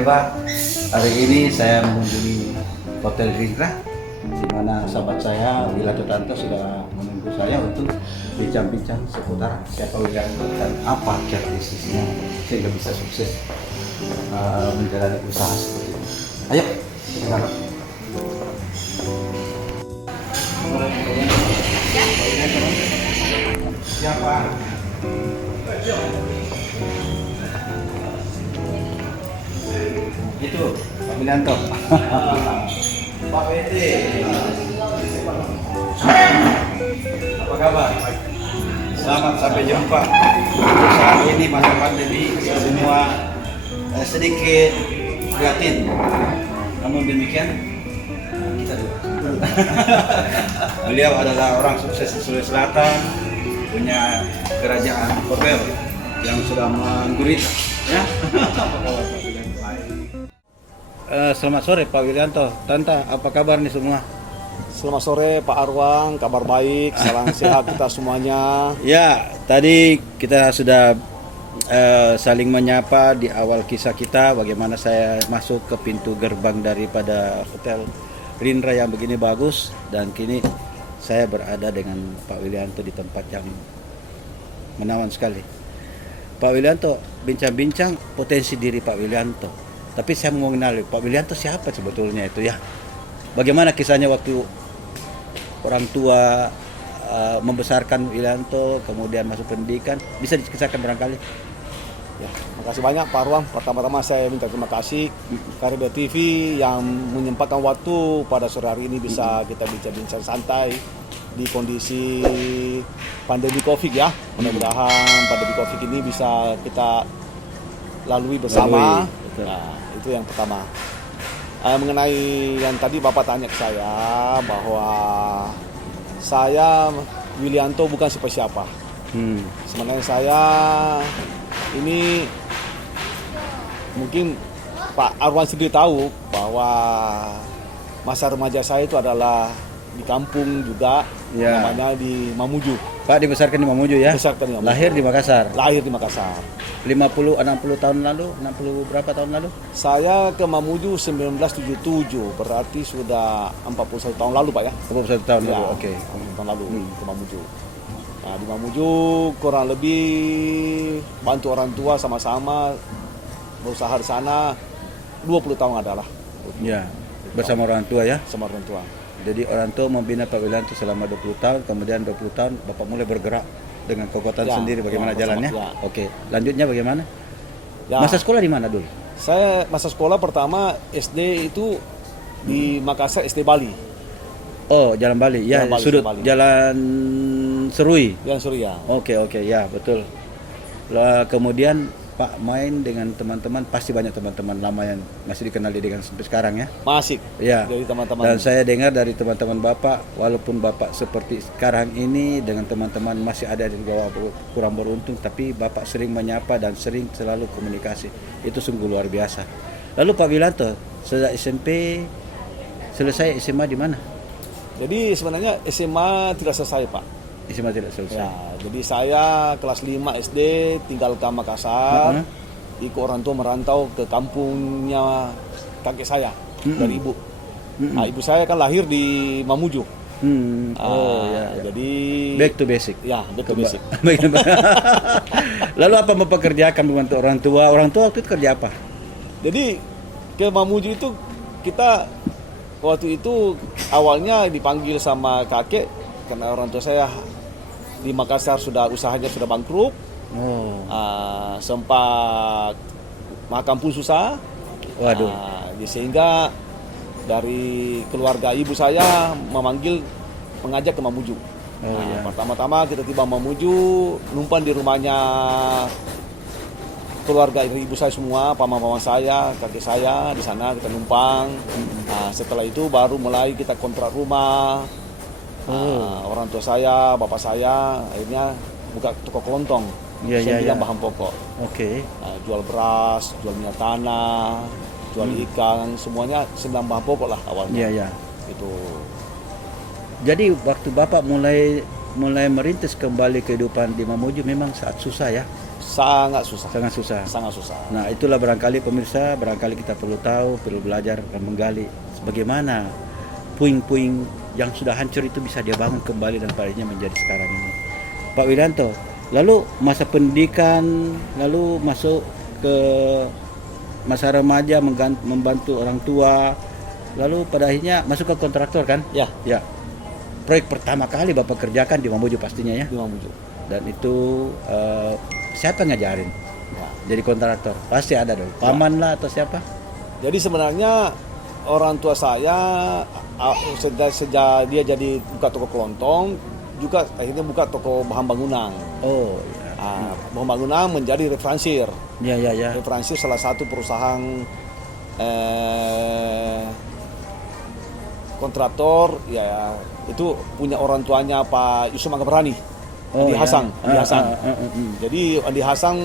sore Pak. Hari ini saya mengunjungi Hotel Rindra, di mana sahabat saya Wilanto Tanto sudah menunggu saya untuk bincang-bincang seputar siapa Wilanto dan apa karakteristiknya sehingga bisa sukses menjalani usaha seperti ini. Ayo, kita lihat. Siapa? Itu Pak Wilanto. Pak WT. Apa kabar? Selamat sampai jumpa. Saat ini masa pandemi semua sedikit prihatin. Namun demikian kita dulu. Beliau adalah orang sukses di Sulawesi Selatan, punya kerajaan hotel yang sudah menggurita. Ya. Selamat sore Pak Wilanto, Tanta, apa kabar nih semua? Selamat sore Pak Arwang, kabar baik, salam sehat kita semuanya. Ya, tadi kita sudah saling menyapa di awal kisah kita, bagaimana saya masuk ke pintu gerbang daripada Hotel Rindra yang begini bagus, dan kini saya berada dengan Pak Wilanto di tempat yang menawan sekali. Pak Wilanto, bincang-bincang potensi diri Pak Wilanto. Tapi saya mau mengenal Pak Wilanto siapa sebetulnya itu ya. Bagaimana kisahnya waktu orang tua membesarkan Wilanto, kemudian masuk pendidikan, bisa dikisahkan barangkali? Ya, makasih banyak Pak Arwang. Pertama-tama saya minta terima kasih Kariba TV yang menyempatkan waktu pada sore hari ini bisa kita bincang-bincang santai di kondisi pandemi Covid ya. Mudah-mudahan pandemi Covid ini bisa kita lalui bersama. Nah, itu yang pertama. Mengenai yang tadi Bapak tanya ke saya bahwa saya Wilanto bukan siapa-siapa. Sebenarnya saya ini mungkin Pak Arwan sendiri tahu bahwa masa remaja saya itu adalah di kampung juga, ya. Namanya di Mamuju. Pak dibesarkan di Mamuju ya? Dibesarkan di Mamuju. Lahir di Makassar? Lahir di Makassar. 60 tahun lalu? 60 berapa tahun lalu? Saya ke Mamuju 1977, berarti sudah 41 tahun lalu Pak ya? 41 tahun ya, lalu, oke. Tahun lalu ke Mamuju. Nah di Mamuju kurang lebih bantu orang tua sama-sama berusaha di sana 20 tahun adalah. Ya, bersama orang tua ya? Sama orang tua. Jadi orang tua membina Pak Wilanto selama 20 tahun, kemudian 20 tahun Bapak mulai bergerak dengan kekuatan sendiri, bagaimana jalannya? Ya. Oke, lanjutnya bagaimana? Ya. Masa sekolah di mana dulu? Saya masa sekolah pertama SD itu di Makassar, SD Bali. Oh, Jalan Bali, ya, Jalan Bali, sudut Bali. Jalan Serui. Jalan Serui ya. Oke, ya, betul. Lalu kemudian Pak main dengan teman-teman, pasti banyak teman-teman lama yang masih dikenali dengan sampai sekarang ya? Masih. Ya. Dari teman-teman. Dan saya dengar dari teman-teman Bapak, walaupun Bapak seperti sekarang ini dengan teman-teman masih ada di bawah kurang beruntung, tapi Bapak sering menyapa dan sering selalu komunikasi. Itu sungguh luar biasa. Lalu Pak Wilanto, sejak SMP selesai SMA di mana? Jadi sebenarnya SMA tidak selesai Pak. SMA tidak selesai. Ya, jadi saya kelas 5 SD tinggal ke Makassar, ikut orang tua merantau ke kampungnya kakek saya dari ibu. Nah, ibu saya kan lahir di Mamuju. Ya. Jadi back to basic. Ya, back to basic. Lalu apa mempekerjakan membantu orang tua? Orang tua waktu itu kerja apa? Jadi ke Mamuju itu kita waktu itu awalnya dipanggil sama kakek karena orang tua saya di Makassar usahanya sudah bangkrut. Sempat makan pun susah. Waduh. Sehingga dari keluarga ibu saya mengajak ke Mamuju. Pertama-tama kita tiba Mamuju, numpang di rumahnya keluarga ibu saya semua, paman-paman saya, kakek saya di sana kita numpang. Setelah itu baru mulai kita kontrak rumah. Orang tua saya, bapak saya akhirnya buka toko kelontong, sembilan bahan pokok. Jual beras, jual minyak tanah, jual ikan, semuanya 9 bahan pokok lah awalnya. Itu. Jadi waktu Bapak mulai merintis kembali kehidupan di Mamuju memang saat susah ya? Sangat susah. Sangat susah. Sangat susah. Nah, itulah barangkali pemirsa, barangkali kita perlu tahu, perlu belajar dan menggali bagaimana puing-puing yang sudah hancur itu bisa dia bangun kembali dan padanya menjadi sekarang ini. Pak Widianto, lalu masa pendidikan, lalu masuk ke masa remaja membantu orang tua, lalu pada akhirnya masuk ke kontraktor kan? Ya, Ya. Proyek pertama kali Bapak kerjakan di Mamuju pastinya ya. di Mamuju. Dan itu siapa ngajarin? Ya. Jadi kontraktor pasti ada dong, paman lah atau siapa? Jadi sebenarnya orang tua saya sejak dia jadi buka toko kelontong, juga akhirnya buka toko bahan bangunan. Oh ya. Bahan bangunan menjadi refransir. Ya ya ya. Refransir salah satu perusahaan kontraktor, ya itu punya orang tuanya Pak Yusuf Mangga Berani. Andi ya. Hasan, Andi Hasan. Mm. Jadi Andi Hasan,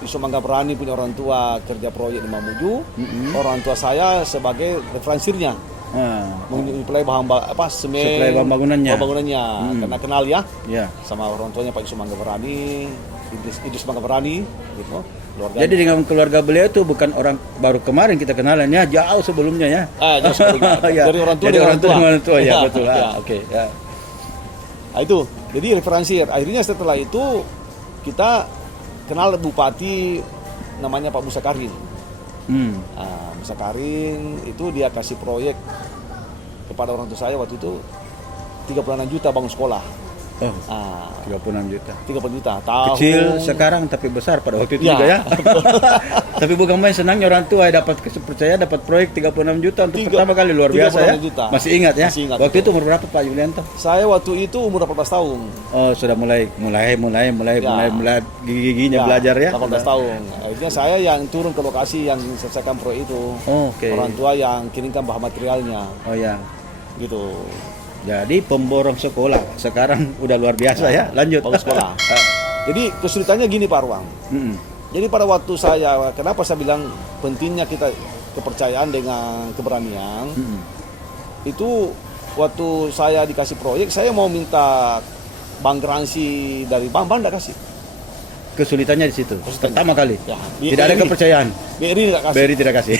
Yusuf Mangga Berani punya orang tua kerja proyek di Mamuju. Orang tua saya sebagai refransirnya, menyuplai semen, Suplai bahan bangunannya. Karena kenal ya Ya. sama orang tuanya Pak Yusuf Mangga Berani, Idris Mangga Berani, gitu. Keluarga. Jadi dengan keluarga beliau itu bukan orang baru kemarin kita kenalan ya, jauh sebelumnya ya. Jauh sebelumnya. Ya. Dari orang tua Jadi dengan orang tua ya, Ya, betul. ya. Oke, ya. Nah, itu, jadi referansir. Akhirnya setelah itu kita kenal bupati namanya Pak Musa Karin. Musa Karin itu dia kasih proyek kepada orang tua saya waktu itu 36 juta bangun sekolah. Oh, 36 juta. 30 juta. Tahun Kecil sekarang tapi besar pada waktu itu Ya. juga ya. Tapi bukan main senangnya orang tua ya dapat kepercayaan dapat proyek 36 juta untuk pertama kali, luar biasa ya. 36 juta. Masih ingat ya? Masih ingat, Waktu betul. itu umur berapa Pak Yulianto? Saya waktu itu umur 18 tahun. Oh, sudah mulai gigi-giginya belajar ya. 18 tahun. Akhirnya saya yang turun ke lokasi yang selesaikan proyek itu. Oh, oke. Orang tua yang kirimkan bahan materialnya, Oh ya. gitu. Jadi pemborong sekolah sekarang udah luar biasa ya. Lanjut. Bangun sekolah. Jadi kesulitannya gini Pak Ruang. Jadi pada waktu saya, kenapa saya bilang pentingnya kita kepercayaan dengan keberanian, itu waktu saya dikasih proyek, saya mau minta bank garansi dari bank enggak kasih. Kesulitannya di situ. Pertama kali. Ya, Tidak ada BRI. kepercayaan. BRI enggak kasih. Beri tidak kasih.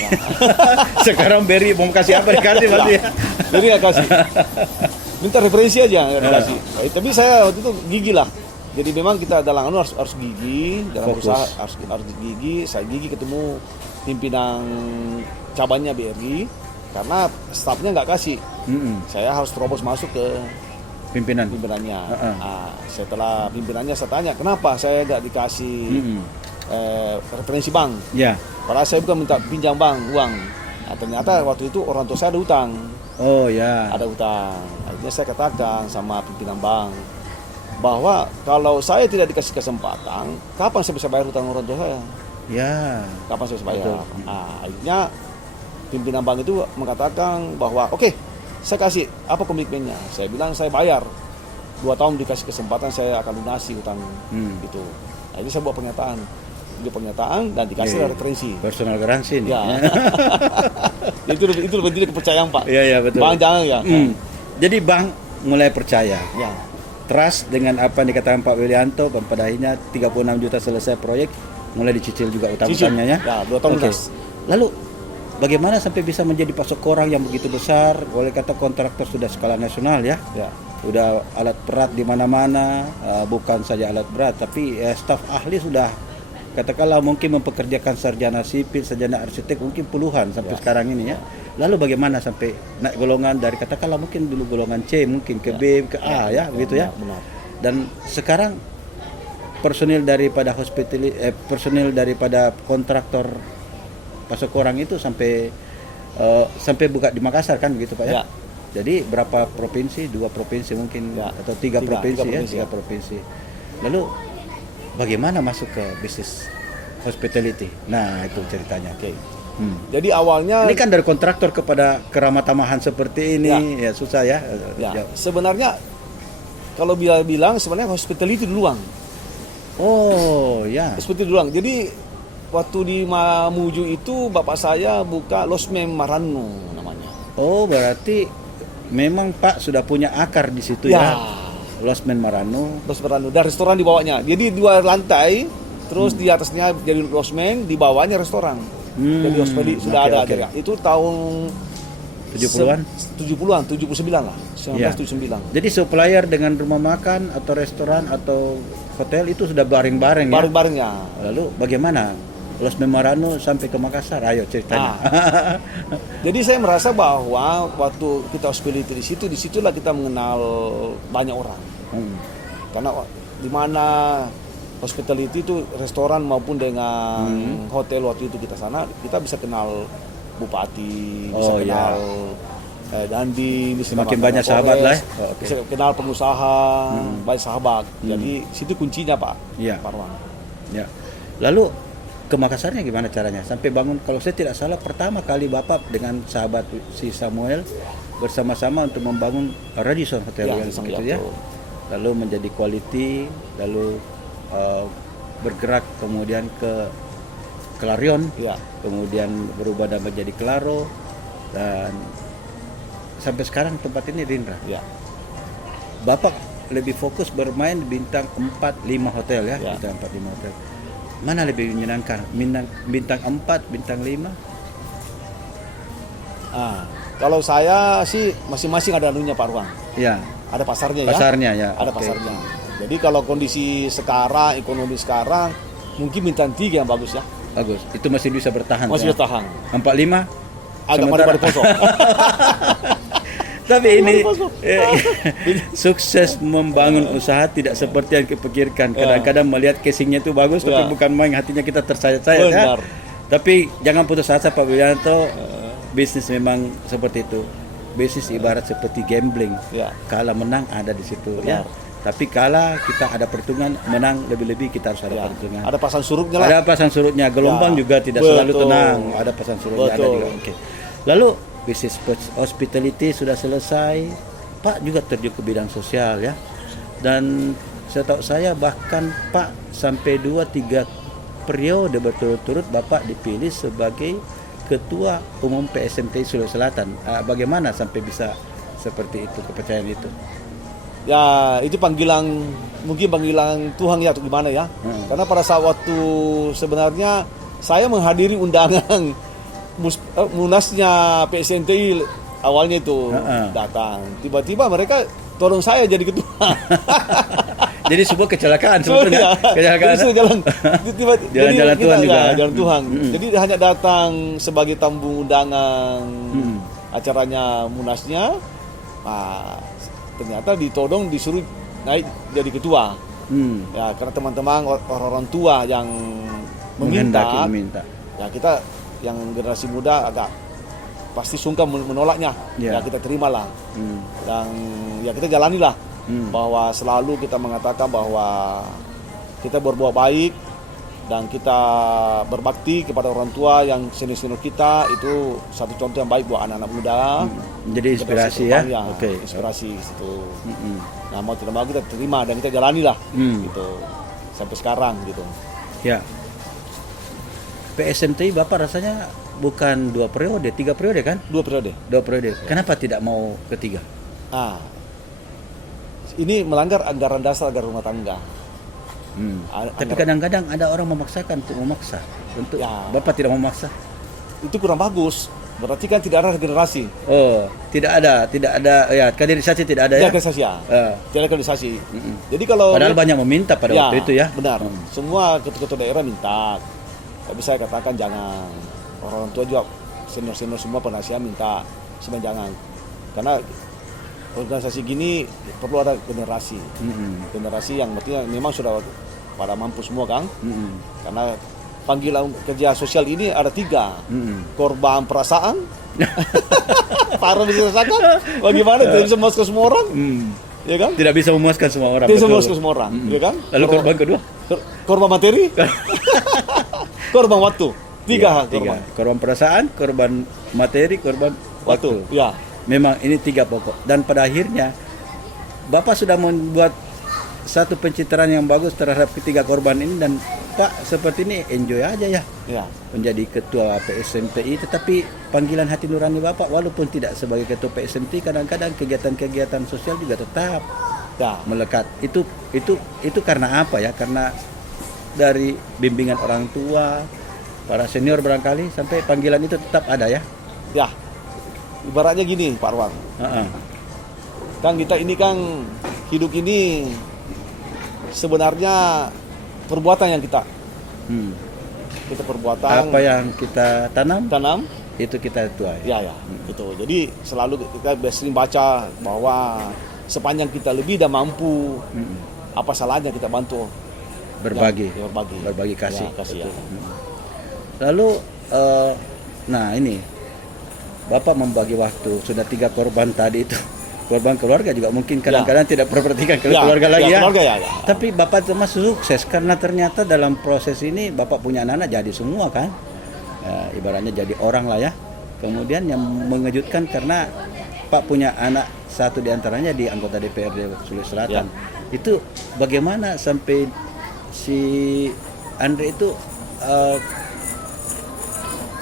Sekarang Beri mau kasih apa dikasih pasti ya. BRI enggak kasih. Minta referensi aja enggak dikasih. Tapi saya waktu itu gigi lah. Jadi memang kita dalam harus gigi, dalam Fokus. berusaha harus gigi. Saya gigi ketemu pimpinan cabangnya BRI karena stafnya nggak kasih. Saya harus terobos masuk ke Pimpinan. pimpinannya. Setelah pimpinannya saya tanya kenapa saya nggak dikasih referensi bank. Ya. Padahal saya bukan minta pinjam bank uang. Nah, ternyata waktu itu orang tua saya ada utang. Oh ya. Ada utang. Akhirnya saya katakan sama pimpinan bank bahwa kalau saya tidak dikasih kesempatan, kapan saya bisa bayar utang orang tua saya? Ya. Kapan saya bisa bayar? Betul. Nah, akhirnya pimpinan bank itu mengatakan bahwa oke, saya kasih apa komitmennya. Saya bilang saya bayar 2 tahun dikasih kesempatan saya akan lunasi utang itu. Nah, ini saya buat pernyataan. Dia pernyataan dan dikasih Iya. referensi. Personal garansi nih. Ya. itu lebih tinggi kepercayaan Pak. Iya betul. Bank jangan ya. Jadi bank mulai percaya. Ya. Trust dengan apa yang dikatakan Pak Widianto, dan pada akhirnya 36 juta selesai proyek, mulai dicicil juga utang-utangnya ya. Ya, 2 tahun Oke. lunas. Lalu bagaimana sampai bisa menjadi pasok orang yang begitu besar? Boleh kata kontraktor sudah skala nasional ya. Ya. Udah alat berat di mana-mana, bukan saja alat berat tapi staf ahli sudah katakanlah mungkin mempekerjakan sarjana sipil, sarjana arsitek mungkin puluhan sampai sekarang ini ya. Lalu bagaimana sampai naik golongan dari katakanlah mungkin dulu golongan C mungkin ke B ke A ya begitu ya. Benar. Dan sekarang personil daripada personil daripada kontraktor pasok orang itu sampai buka di Makassar kan begitu Pak ya. Ya. Jadi berapa provinsi? 2 provinsi mungkin Ya. atau 3 Tiga provinsi ya, provinsi, 3 ya. provinsi. Lalu bagaimana masuk ke bisnis hospitality? Nah, itu ceritanya. Oke. Jadi awalnya Ini kan dari kontraktor kepada keramatamahan seperti ini ya susah ya. ya, sebenarnya kalau bilang sebenarnya hospitality duluan. Oh, ya. Hospitality duluan. Jadi waktu di Mamuju itu bapak saya buka Losmen Marano namanya. Oh, berarti memang Pak sudah punya akar di situ ya. Losmen Marano. Losmen Marano dan restoran di bawahnya. Jadi 2 lantai Terus di atasnya jadi losmen, di bawahnya restoran. Jadi hospedi sudah ada. oke. Itu tahun 70-an? 70-an, 79 lah. Ya. 1979. Jadi supplier dengan rumah makan atau restoran atau hotel itu sudah bareng-bareng ya. Bareng-barengnya. Lalu bagaimana Los Memorano sampai ke Makassar? Ayo ceritanya. Jadi saya merasa bahwa waktu kita hospitality di situ, disitulah kita mengenal banyak orang. Karena di mana hospitality itu restoran maupun dengan hotel waktu itu kita sana, kita bisa kenal bupati, bisa Oh, ya. kenal Dandi, bisa Semakin kenal banyak Kapolres, sahabat lah ya. Oh, oke. bisa kenal pengusaha, banyak sahabat. Jadi situ kuncinya Pak. Iya. Pak Arwan. Ya. Lalu ke Makassarnya gimana caranya? Sampai bangun, kalau saya tidak salah pertama kali Bapak dengan sahabat si Samuel bersama-sama untuk membangun Radisson Hotel Ya, yang Radisson, begitu ya, ya. betul. Lalu menjadi quality, lalu bergerak kemudian ke Clarion, Ya. kemudian berubah nama menjadi Claro, dan sampai sekarang tempat ini Rindra. Ya. Bapak lebih fokus bermain di bintang 4, 5 hotel ya, Ya. bintang 4, 5 hotel. Mana lebih menyenangkan? Bintang 4, bintang 5? Kalau saya sih masing-masing ada anunya Pak Arwan. Ya, Ada pasarnya ya. pasarnya ya. Ada oke. pasarnya. Jadi kalau kondisi sekarang, ekonomi sekarang, mungkin bintang 3 yang bagus ya. Bagus. Itu masih bisa bertahan. Masih ya? bertahan. 4, 5? Agak Sementara- pada kosong. Tapi ini Masuk. sukses membangun usaha tidak seperti yang dipikirkan. Kadang-kadang melihat casingnya itu bagus, tapi Ya. bukan main hatinya kita tersayat-sayat ya. Benar. Tapi jangan putus asa Pak Wijanto. Bisnis memang seperti itu. Bisnis ibarat seperti gambling. Ya. Kalah menang ada di situ Benar. ya. Tapi kalah kita ada perhitungan, menang lebih-lebih kita harus ada Ya. perhitungan. Ada pasang surutnya lah. Ada pasang surutnya, gelombang Ya, juga tidak selalu betul. tenang. Ada pasang surutnya ada Betul. juga. Oke. Lalu bisnis hospitality sudah selesai, Pak juga terjun ke bidang sosial ya. Dan setahu saya bahkan Pak sampai 2-3 periode berturut-turut Bapak dipilih sebagai Ketua Umum PSMTI Sulawesi Selatan. Bagaimana sampai bisa seperti itu, kepercayaan itu? Ya, itu mungkin panggilan Tuhan ya atau gimana ya. Karena pada saat waktu sebenarnya saya menghadiri undangan munasnya PSMTI awalnya itu datang. Tiba-tiba mereka tolong saya jadi ketua. Jadi sebuah kecelakaan sebetulnya. Kecelakaan. Jadi sudah Jalan-jalan Tuhan juga. Jalan Tuhan. Jadi hanya datang sebagai tamu undangan acaranya munasnya. Nah, ternyata ditodong disuruh naik jadi ketua. Ya, karena teman-teman orang-orang tua yang meminta. Ya kita yang generasi muda agak pasti sungkan menolaknya. Ya kita terimalah. Dan ya kita jalanilah. Bahwa selalu kita mengatakan bahwa kita berbuat baik dan kita berbakti kepada orang tua yang senior-senior kita, itu satu contoh yang baik buat anak-anak muda. Jadi inspirasi ya. Oke. Inspirasi situ. Nah, mau tidak mau kita terima dan kita jalanilah gitu sampai sekarang gitu. Ya. PSMTI Bapak rasanya bukan 2 periode, 3 periode kan? 2 periode. 2 periode. Kenapa tidak mau ketiga? Ini melanggar anggaran dasar anggaran rumah tangga. Tapi kadang-kadang ada orang memaksakan untuk memaksa. Untuk Ya. Bapak tidak memaksa. Itu kurang bagus. Berarti kan tidak ada generasi. Oh, tidak ada ya, kaderisasi tidak ada ya. Tidak kaderisasi ya. Tidak kaderisasi. Jadi kalau Padahal banyak meminta pada waktu itu ya. Benar. Semua ketua-ketua daerah minta. Tapi saya katakan jangan. Orang tua juga senior-senior semua penasihat minta sebenarnya jangan. Karena organisasi gini perlu ada generasi. Generasi yang memang sudah pada mampu semua kan. Karena panggilan kerja sosial ini ada 3. Korban perasaan. Parah bisa rasakan. Bagaimana tidak bisa memuaskan semua orang. Ya kan? Tidak bisa memuaskan semua orang. Tidak bisa betul. memuaskan semua orang. Ya kan? Lalu korban kedua? Korban materi. Korban waktu. 3 tiga. Korban perasaan, korban materi, korban waktu. Ya. Memang ini 3 pokok. Dan pada akhirnya Bapak sudah membuat satu pencitraan yang bagus terhadap ketiga korban ini, dan Pak seperti ini enjoy aja ya. Ya. Menjadi ketua PSMTI, tetapi panggilan hati nurani Bapak walaupun tidak sebagai ketua PSMTI, kadang-kadang kegiatan-kegiatan sosial juga tetap Ya. melekat. Itu karena apa ya? Karena dari bimbingan orang tua, para senior barangkali sampai panggilan itu tetap ada ya? Ya, ibaratnya gini Pak Arwan. Heeh. Kan kita ini kan hidup ini sebenarnya perbuatan yang kita perbuatan Apa yang kita tanam tanam itu kita tuai. ya gitu. Jadi selalu kita sering baca bahwa sepanjang kita lebih dan mampu, apa salahnya kita bantu Berbagi. ya, Berbagi kasih. Ya, kasih ya. Lalu nah ini Bapak membagi waktu, sudah 3 korban tadi itu. Korban keluarga juga mungkin kadang-kadang tidak perhatikan keluarga lagi ya. Keluarga ya. Tapi Bapak termasuk sukses karena ternyata dalam proses ini Bapak punya anak-anak jadi semua kan. Ibaratnya jadi orang lah ya. Kemudian yang mengejutkan karena Pak punya anak satu diantaranya di anggota DPRD Sulawesi Selatan. Itu bagaimana sampai si Andre itu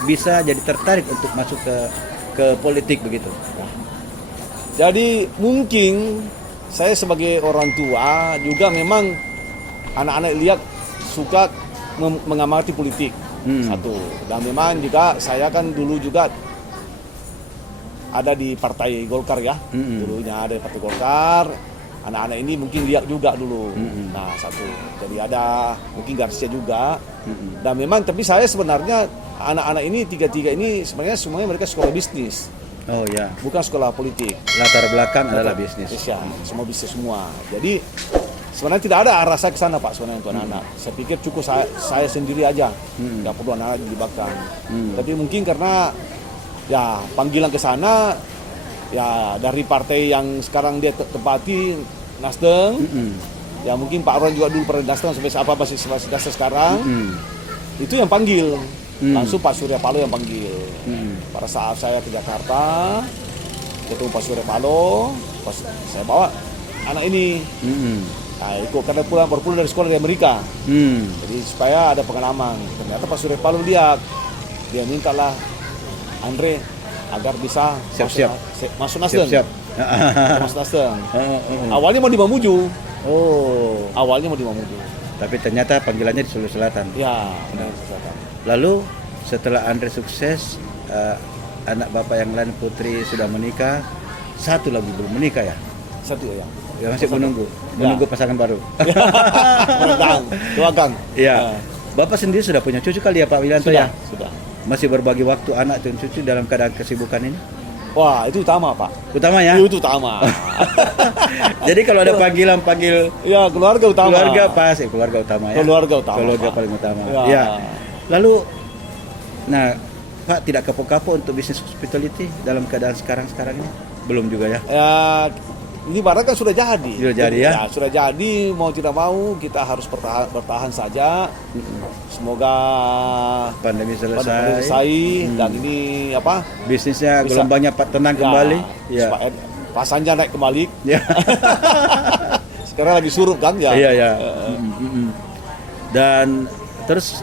bisa jadi tertarik untuk masuk ke politik begitu? Jadi mungkin saya sebagai orang tua juga memang anak-anak lihat suka mengamati politik. Satu. Dan memang juga saya kan dulu juga ada di Partai Golkar ya. Dulunya ada di Partai Golkar. Anak-anak ini mungkin lihat juga dulu. Nah, satu. Jadi ada mungkin Garcia juga. Dan memang tapi saya sebenarnya anak-anak ini tiga-tiga ini sebenarnya semuanya mereka sekolah bisnis. Oh ya. Bukan sekolah politik. Latar belakang adalah bisnis. Ya, semua bisnis semua. Jadi sebenarnya tidak ada arah saya ke sana Pak sebenarnya untuk anak-anak. Saya pikir cukup saya sendiri aja. Nggak perlu anak-anak dilibatkan. Tapi mungkin karena ya panggilan ke sana ya dari partai yang sekarang dia tempati Nasdem. Ya mungkin Pak Arwan juga dulu pernah Nasdem sampai apa masih Nasdem sekarang. Itu yang panggil. Langsung Pak Surya Paloh yang panggil. Pada saat saya ke Jakarta, ketemu Pak Surya Paloh, saya bawa anak ini. Nah, ikut karena baru pulang dari sekolah di Amerika. Jadi supaya ada pengalaman. Ternyata Pak Surya Paloh lihat, dia mintalah Andre agar bisa masuk Nasdem. Masuk Nasdem. Awalnya mau di Mamuju. Oh. Awalnya mau di Mamuju. Tapi ternyata panggilannya di Sulawesi Selatan. Ya, benar Sulawesi Selatan. Lalu setelah Andre sukses, anak Bapak yang lain Putri sudah menikah, satu lagi belum menikah ya? Satu ya. Ya masih menunggu pasangan baru. Doakan. Iya. Bapak sendiri sudah punya cucu kali ya Pak Wilanto ya? Sudah. Masih berbagi waktu anak dan cucu dalam keadaan kesibukan ini? Wah, itu utama Pak. Utama ya? Itu utama. Jadi kalau ada panggil ya keluarga utama. Keluarga pas, keluarga utama ya. Keluarga utama. Keluarga Pak. paling utama. Ya. Ya. Lalu, nah Pak tidak kapok-kapok untuk bisnis hospitality dalam keadaan sekarang ini? Belum juga ya? Ya, ini barang kan sudah jadi. Sudah jadi ya? Sudah jadi, mau tidak mau kita harus bertahan saja. Semoga pandemi selesai. Dan ini apa? Bisnisnya bisa, gelombangnya tenang kembali. Ya. Pasannya naik kembali. Ya. Sekarang lagi surut kan ya. Iya. Dan terus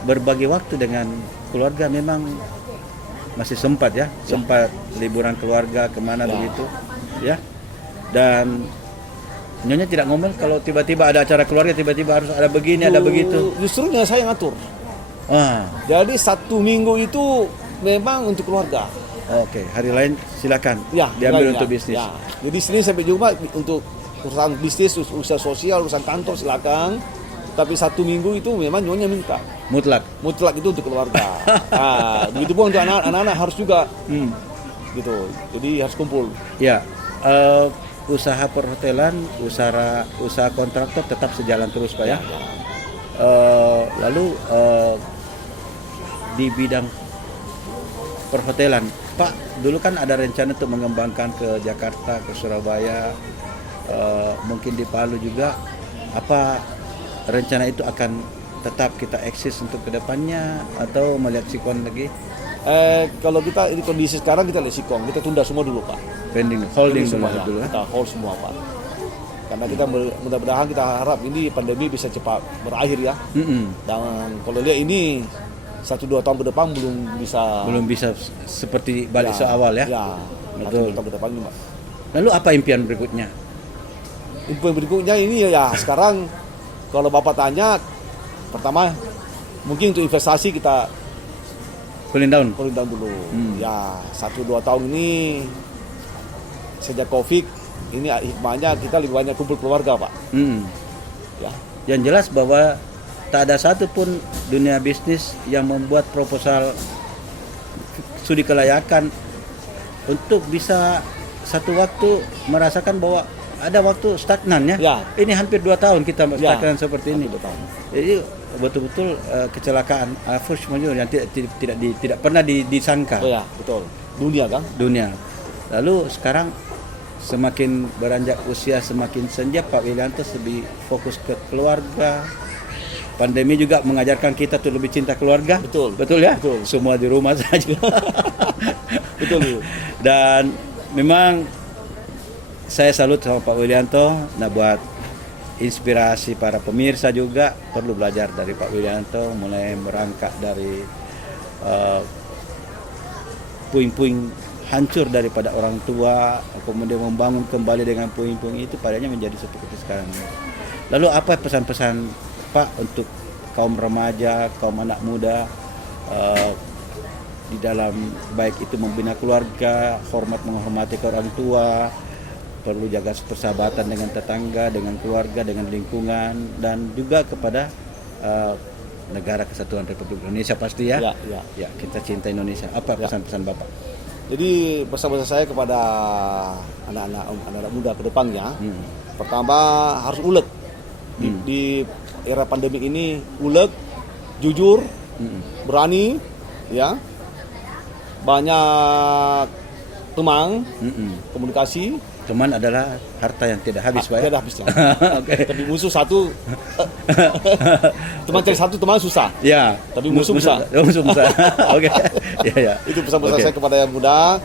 berbagi waktu dengan keluarga memang masih sempat ya, sempat liburan keluarga kemana begitu, ya. Dan Nyonya tidak ngomel kalau tiba-tiba ada acara keluarga, tiba-tiba harus ada begini, ada begitu. Justru saya ngatur. Jadi 1 minggu itu memang untuk keluarga. Oke, hari lain silakan lain, diambil untuk bisnis. Ya. Jadi Senin sampai Jumat untuk urusan bisnis, urusan sosial, urusan kantor silakan. Tapi 1 minggu itu memang Nyonya minta. Mutlak itu untuk keluarga. Nah, begitu pun untuk anak-anak harus juga. Gitu. Jadi harus kumpul. Ya. Usaha perhotelan, usaha kontraktor tetap sejalan terus Pak ya. Lalu di bidang perhotelan, Pak, dulu kan ada rencana untuk mengembangkan ke Jakarta, ke Surabaya, mungkin di Palu juga. Apa rencana itu akan tetap kita eksis untuk kedepannya atau melihat sikon lagi? Kalau kita ini kondisi sekarang kita lihat sikon, kita tunda semua dulu Pak. Holding semua dulu ya. Kita hold semua Pak. Karena kita mudah-mudahan kita harap ini pandemi bisa cepat berakhir ya. Dan kalau lihat ini 1-2 tahun ke depan belum bisa seperti balik seawal ya. Ya, betul. 1-2 tahun ke depan ini Pak. Lalu apa impian berikutnya? Impian berikutnya ini ya sekarang kalau Bapak tanya pertama mungkin untuk investasi kita cooling down. cooling down dulu. Ya 1-2 tahun ini sejak COVID ini hikmahnya kita lebih banyak kumpul keluarga, Pak. Ya. Yang jelas bahwa tak ada satupun dunia bisnis yang membuat proposal studi kelayakan untuk bisa satu waktu merasakan bahwa ada waktu stagnan ya. Ya. Ini hampir 2 tahun kita Ya. stagnan seperti ini. Hampir 2 tahun. Jadi betul-betul kecelakaan force majeure yang tidak pernah disangka Oh ya, betul. Dunia kan? dunia. Lalu sekarang semakin beranjak usia semakin senja, Pak Wilianto lebih fokus ke keluarga. Pandemi juga mengajarkan kita tuh lebih cinta keluarga. Betul. Betul ya? Betul. Semua di rumah saja. Betul. Dan memang saya salut sama Pak Wilianto. Nah, buat inspirasi para pemirsa juga perlu belajar dari Pak Wilianto, mulai merangkak dari puing-puing hancur daripada orang tua, kemudian membangun kembali dengan puing-puing itu padanya menjadi seperti sekarang. Lalu apa pesan-pesan Pak untuk kaum remaja, kaum anak muda di dalam baik itu membina keluarga, menghormati ke orang tua, perlu jaga persahabatan dengan tetangga, dengan keluarga, dengan lingkungan, dan juga kepada negara kesatuan Republik Indonesia pasti ya. Ya, kita cinta Indonesia. Apa pesan-pesan Bapak? Jadi pesan-pesan saya kepada anak-anak muda ke depannya, pertama harus ulet. Di era pandemi ini ulet, jujur, berani, ya, banyak teman, komunikasi. Teman adalah harta yang tidak habis, Pak. Tidak habisnya. Oke. Tapi musuh satu, teman cari satu teman susah. Ya. Tapi musuh bisa. Musuh bisa. Oke. Ya. Itu pesan-pesan saya kepada yang muda.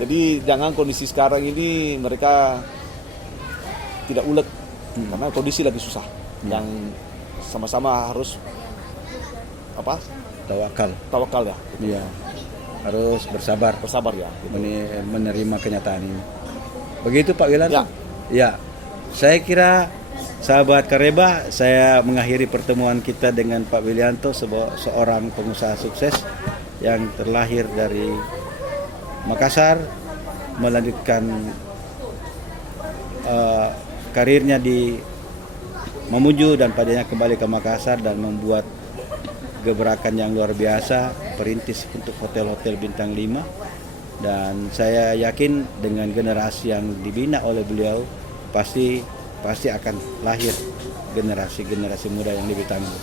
Jadi jangan kondisi sekarang ini mereka tidak ulet karena kondisi lagi susah. Yang sama-sama harus tawakal ya. Iya. Harus bersabar Ya. Gitu. menerima kenyataan ini. Begitu Pak Wilanto? Ya. Saya kira sahabat Kareba, saya mengakhiri pertemuan kita dengan Pak Wilianto, seorang pengusaha sukses yang terlahir dari Makassar, melanjutkan karirnya di Mamuju dan padanya kembali ke Makassar dan membuat gebrakan yang luar biasa, perintis untuk hotel-hotel bintang 5. Dan saya yakin dengan generasi yang dibina oleh beliau pasti akan lahir generasi muda yang lebih tangguh.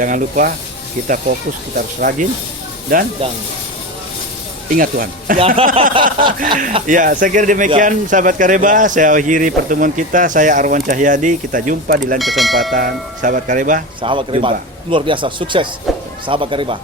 Jangan lupa kita fokus, kita harus rajin dan ingat Tuhan. Ya, saya kira demikian sahabat Kareba. Saya akhiri pertemuan kita. Saya Arwan Cahyadi. Kita jumpa di lain kesempatan. Sahabat Kareba. Luar biasa, sukses. Sahabat Kareba.